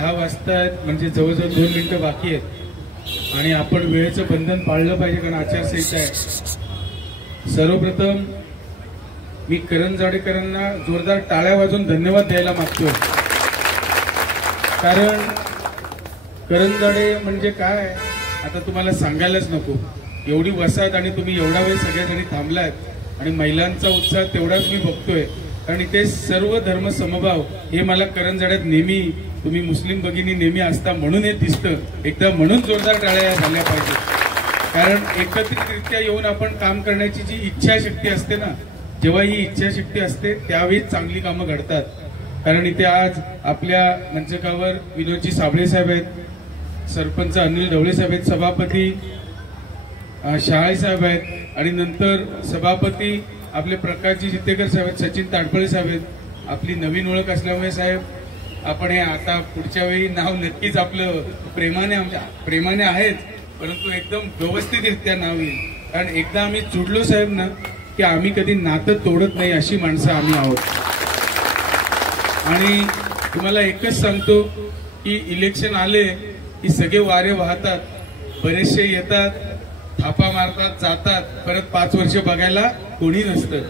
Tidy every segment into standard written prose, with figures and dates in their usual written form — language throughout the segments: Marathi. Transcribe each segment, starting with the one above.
10 वाजतायत, म्हणजे जवळजवळ 2 मिनिटं बाकी आहेत आणि आपण वेळेचं बंधन पाळलं पाहिजे, कारण आचारसंहिता आहे. सर्वप्रथम मी करण जाडेकरांना जोरदार टाळ्या वाजवून धन्यवाद द्यायला मागतोय. कारण करण जाडे म्हणजे काय आता तुम्हाला सांगायलाच नको. एवढी वसाहत आणि तुम्ही एवढा वेळ सगळ्याजणी थांबलात आणि महिलांचा उत्साह तेवढाच मी बघतोय. कारण इथे सर्व धर्म समभाव हे मला करण जाड्यात नेहमी, तुम्ही मुस्लिम भगिनी नेहमी असता म्हणून हे दिसतं. एकदा म्हणून जोरदार टाळ्या झाल्या पाहिजे. कारण एकत्रितरित्या येऊन आपण काम करण्याची जी इच्छाशक्ती असते ना, जेव्हा ही इच्छाशक्ती असते त्यावेळी चांगली कामं घडतात. कारण इथे आज आपल्या मंचकावर विनोदजी साबळे साहेब आहेत, सरपंच अनिल ढवळे साहेब आहेत, सभापती शहाळे साहेब आहेत आणि नंतर सभापती आपले प्रकाशजी जितेकर साहेब आहेत, सचिन ताडपळे साहेब आहेत. आपली नवीन ओळख असल्यामुळे साहेब आपण हे आता पुढच्या वेळी नाव नक्कीच आपलं प्रेमाने आहेच, परंतु एकदम व्यवस्थितरित्या नाव येईल. कारण एकदा आम्ही जुडलो साहेब ना की आम्ही कधी नातं तोडत नाही, अशी माणसं आम्ही आहोत. आणि तुम्हाला एकच सांगतो की इलेक्शन आले की सगळे वारे वाहतात, बरेचसे येतात, थापा मारतात, जातात, परत 5 वर्ष बघायला कोणी नसतं.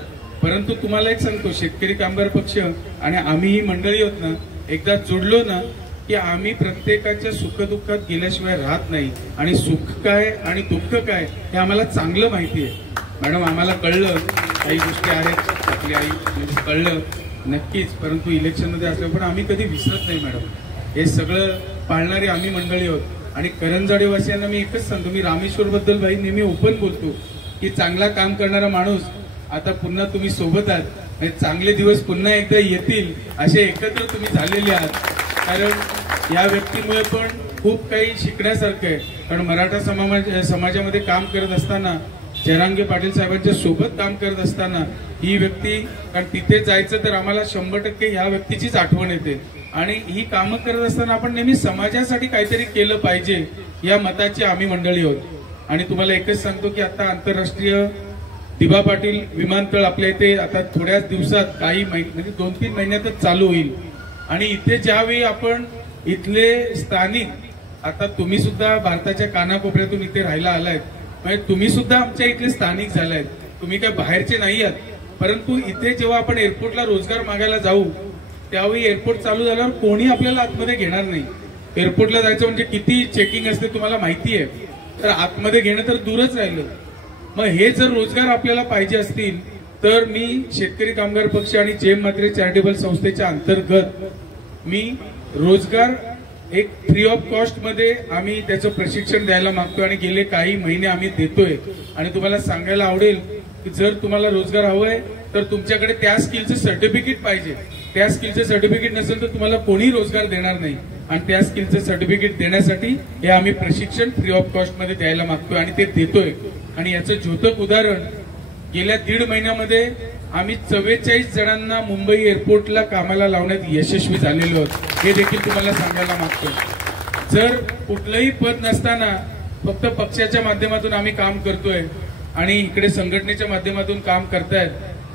परंतु तुम्हाला एक सांगतो, शेतकरी कामगार पक्ष आणि आम्ही ही मंडळी होत ना, एकदा जुडलो ना की आम्ही प्रत्येकाच्या सुखदुःखात गेल्याशिवाय राहत नाही. आणि सुख काय आणि दुःख काय हे आम्हाला चांगलं माहिती आहे. मॅडम आम्हाला कळलं काही गोष्टी आहेत, आपली आई म्हणजे कळलं नक्कीच, परंतु इलेक्शनमध्ये असल्यावर पण आम्ही कधी विसरत नाही मॅडम. हे सगळं पाळणारी आम्ही मंडळी आहोत. आणि करण जाडेवासियांना मी एकच सांगतो, मी रामेश्वर बद्दल भाई नेहमी ओपन बोलतो की चांगला काम करणारा माणूस आता पुन्हा तुम्ही सोबत आहात, चांगले दिवस पुन्हा एकदा येतील असे एकत्र तुम्ही झालेले आहात. कारण या व्यक्तीमुळे पण खूप काही शिकण्यासारखं आहे. कारण मराठा समाजामध्ये काम करत असताना, जरांगे पाटील साहेबांच्या सोबत काम करत असताना ही व्यक्ती, कारण तिथे जायचं तर आम्हाला 100% ह्या व्यक्तीचीच आठवण येते. आणि ही कामं करत असताना आपण नेहमी समाजासाठी काहीतरी केलं पाहिजे या मताची आम्ही मंडळी आहोत. आणि तुम्हाला एकच सांगतो की आता आंतरराष्ट्रीय दिबा पाटील विमानतळ आपल्या इथे आता थोड्याच दिवसात काही म्हणजे 2-3 महिन्यातच चालू होईल. आणि इथे ज्यावेळी आपण इथले स्थानिक, आता तुम्ही सुद्धा भारताच्या कानाकोपऱ्यातून इथे राहायला आलायत, म्हणजे तुम्ही सुद्धा आमच्या इथले स्थानिक झालायत, तुम्ही काय बाहेरचे नाही आहात. परंतु इथे जेव्हा आपण एअरपोर्टला रोजगार मागायला जाऊ त्यावेळी एअरपोर्ट चालू झाल्यावर कोणी आपल्याला आतमध्ये घेणार नाही. एअरपोर्टला जायचं म्हणजे किती चेकिंग असते तुम्हाला माहिती आहे, तर आतमध्ये घेणं तर दूरच राहिलं. मग हे जर रोजगार आपल्याला पाहिजे असतील तर मी शेतकरी कामगार पक्ष आणि जेम म्हात्रे चॅरिटेबल संस्थेच्या अंतर्गत मी रोजगार एक फ्री ऑफ कॉस्ट मध्ये आम्ही त्याचं प्रशिक्षण द्यायला मागतो आणि गेले काही महिने आम्ही देतोय. आणि तुम्हाला सांगायला आवडेल की जर तुम्हाला रोजगार हवंय तर तुमच्याकडे त्या स्किलचं सर्टिफिकेट पाहिजे. त्या स्किलचं सर्टिफिकेट नसेल तर तुम्हाला कोणी रोजगार देणार नाही. आणि त्या स्किलचं सर्टिफिकेट देण्यासाठी हे आम्ही प्रशिक्षण फ्री ऑफ कॉस्ट मध्ये द्यायला मागतोय आणि ते देतोय. आणि याचं द्योतक उदाहरण, गेल्या 1.5 महिन्यामध्ये आम्ही 44 जणांना मुंबई एअरपोर्टला कामाला लावण्यात यशस्वी झालेलो आहोत, हे देखील तुम्हाला सांगायला मागतो. जर कुठलंही पद नसताना फक्त पक्षाच्या माध्यमातून आम्ही काम करतोय आणि इकडे संघटनेच्या माध्यमातून काम करतायत,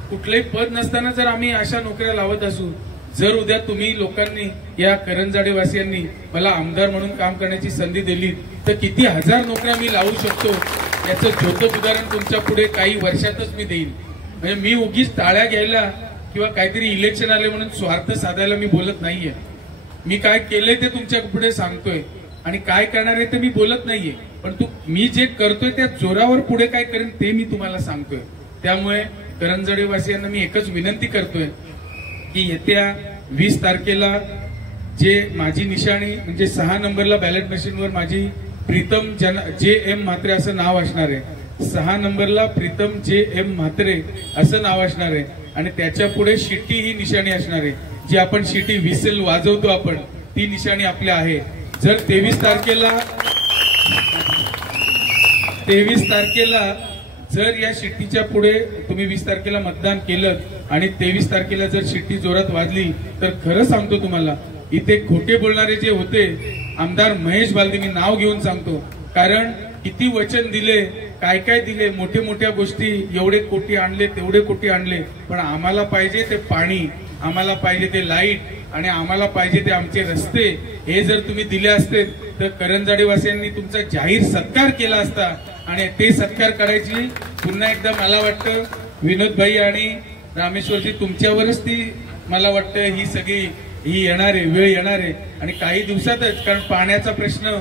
कुठलंही पद नसताना जर आम्ही अशा नोकऱ्या लावत असू, जर उद्या तुम्ही लोकांनी, या करण जाडेवासियांनी मला आमदार म्हणून काम करण्याची संधी दिली तर किती हजार नोकऱ्या मी लावू शकतो याचं द्योतक उदाहरण तुमच्या पुढे काही वर्षातच मी देईन. म्हणजे मी उगीच टाळ्या घ्यायला किंवा काहीतरी इलेक्शन आले म्हणून स्वार्थ साधायला मी बोलत नाहीये. मी काय केलंय ते तुमच्या पुढे सांगतोय आणि काय करणार आहे ते मी बोलत नाहीये, पण मी जे करतोय त्या जोरावर पुढे काय करेन ते मी तुम्हाला सांगतोय. त्यामुळे करण जाडेवासियांना मी एकच विनंती करतोय की येत्या 20 तारखेला जे माझी निशाणी म्हणजे 6 नंबरला बॅलेट मशीनवर माझी प्रीतम जे.एम. म्हात्रे असं नाव असणार आहे. 6 नंबरला प्रीतम जे.एम. म्हात्रे असं नाव असणार आहे आणि त्याच्या पुढे शिट्टी ही निशाणी असणार आहे, जी आपण शिट्टी व्हिसल वाजवतो आपण, ती निशाणी आपल्या आहे. जर 23 तारखेला जर या शिट्टीच्या पुढे तुम्ही 20 तारखेला मतदान केलं आणि 23 तारखेला जर शिट्टी जोरात वाजली तर खरं सांगतो तुम्हाला, इथे खोटे बोलणारे जे होते आमदार महेश बालदी, मी नाव घेऊन सांगतो, कारण किती वचन दिले, काय काय दिले, मोठ्या मोठ्या गोष्टी, एवढे कोटी आणले तेवढे कोटी आणले, पण आम्हाला पाहिजे ते पाणी, आम्हाला पाहिजे ते लाईट आणि आम्हाला पाहिजे ते आमचे रस्ते, हे जर तुम्ही दिले असते तर करंजाडेवासियांनी तुमचा जाहीर सत्कार केला असता. आणि ते सत्कार करायची पुन्हा एकदा मला वाटतं विनोदभाई आणि रामेश्वरजी तुमच्यावरच ती मला वाटतं ही येणार आहे, वेळ येणार आहे. आणि काही दिवसातच, कारण पाण्याचा प्रश्न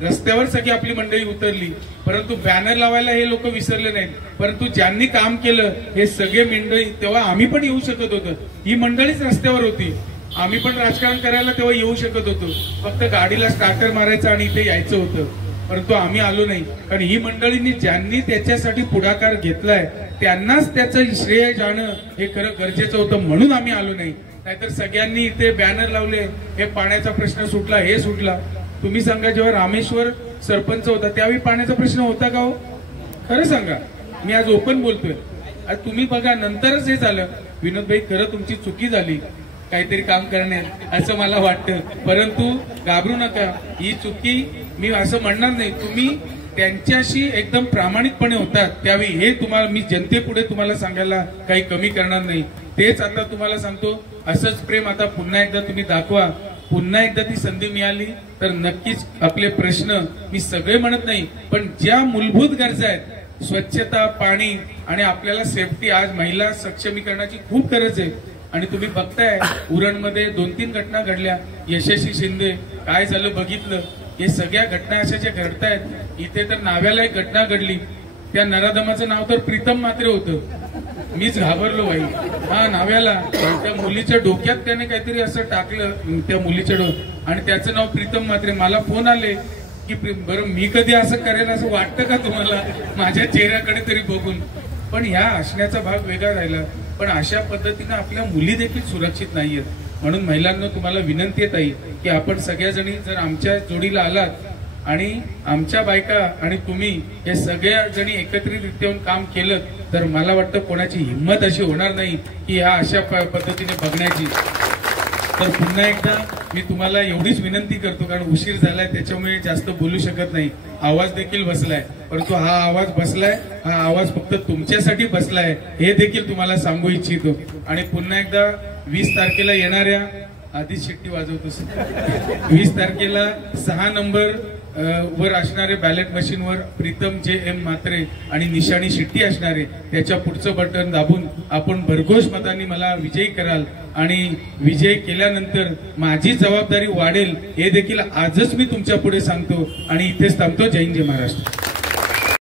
रस्त्यावर सगळी आपली मंडळी उतरली, परंतु बॅनर लावायला हे लोक विसरले नाहीत. परंतु ज्यांनी काम केलं हे सगळे मंडळी, तेव्हा आम्ही पण येऊ शकत होतो, ही मंडळीच रस्त्यावर होती, आम्ही पण राजकारण करायला तेव्हा येऊ शकत होतो, फक्त गाडीला स्टार्टर मारायचं आणि इथे यायचं होतं. परंतु आम्ही आलो नाही, कारण ही मंडळींनी ज्यांनी त्याच्यासाठी पुढाकार घेतलाय त्यांनाच त्याचं श्रेय जाणं हे खरं गरजेचं होतं, म्हणून आम्ही आलो नाही. नाहीतर सगळ्यांनी इथे बॅनर लावले, हे पाण्याचा प्रश्न सुटला, हे सुटला. तुम्ही सांगा, जेव्हा रामेश्वर सरपंच होता त्यावेळी पाण्याचा प्रश्न होता का हो? खरं सांगा, मी आज ओपन बोलतोय. आज तुम्ही बघा, नंतरच हे झालं. विनोदभाई, खरं तुमची चुकी झाली काहीतरी काम करण्यात, असं मला वाटतं. परंतु घाबरू नका, ही चुकी मी असं म्हणणार नाही. तुम्ही त्यांच्याशी एकदम प्रामाणिकपणे होतात त्यावेळी, हे तुम्हाला मी जनतेपुढे तुम्हाला सांगायला काही कमी करणार नाही. तेच आता तुम्हाला सांगतो, असंच प्रेम आता पुन्हा एकदा तुम्ही दाखवा. पुन्हा एकदा ती संधी मिळाली तर नक्कीच आपले प्रश्न, मी सगळे म्हणत नाही, पण ज्या मूलभूत गरजा आहेत, स्वच्छता, पाणी आणि आपल्याला सेफ्टी, आज महिला सक्षमीकरणाची खूप गरज आहे. आणि तुम्ही बघताय उरणमध्ये 2-3 घटना घडल्या, यशस्वी शिंदे काय झालं बघितलं. हे सगळ्या घटना अशा ज्या घडतायत, इथे तर नाव्याला एक घटना घडली, त्या नराधमाचं नाव तर प्रीतम म्हात्रे होतं. मीच घाबरलो बाई. हा, नाव्याला त्या मुलीच्या डोक्यात त्याने काहीतरी असं टाकलं, त्या मुलीच्या आणि त्याचं नाव प्रीतम म्हात्रे. मला फोन आले की बरं मी कधी असं करेल असं वाटतं का तुम्हाला, माझ्या चेहऱ्याकडे तरी बघून. पण ह्या असण्याचा भाग वेगळा राहिला. पण अशा पद्धतीनं आपल्या मुली देखील सुरक्षित नाहीयेत. म्हणून महिलांना तुम्हाला विनंती येत आहे की आपण सगळ्याजणी जर आमच्या जोडीला आलात आणि आमच्या बायका आणि तुम्ही हे सगळ्या जणी एकत्रितरित्या येऊन काम केलं तर मला वाटतं कोणाची हिंमत अशी होणार नाही की ह्या अशा पद्धतीने बघण्याची. तर पुन्हा एकदा मी तुम्हाला एवढीच विनंती करतो, कारण उशीर झालाय त्याच्यामुळे जास्त बोलू शकत नाही. आवाज देखील बसलाय, परंतु हा आवाज बसलाय, हा आवाज फक्त तुमच्यासाठी बसलाय हे देखील तुम्हाला सांगू इच्छितो. आणि पुन्हा एकदा 20 तारखेला येणाऱ्या, आधीच शिट्टी वाजवतोस, 20 तारखेला 6 नंबर वर असणारे बॅलेट मशीनवर प्रीतम JM म्हात्रे आणि निशाणी शिट्टी असणारे, त्याच्या पुढचं बटन दाबून आपण भरघोष मतांनी मला विजयी कराल. आणि विजय केल्यानंतर माझी जबाबदारी वाढेल हे देखील आजच मी तुमच्या पुढे सांगतो आणि इथेच थांबतो. जय हिंद, जय महाराष्ट्र.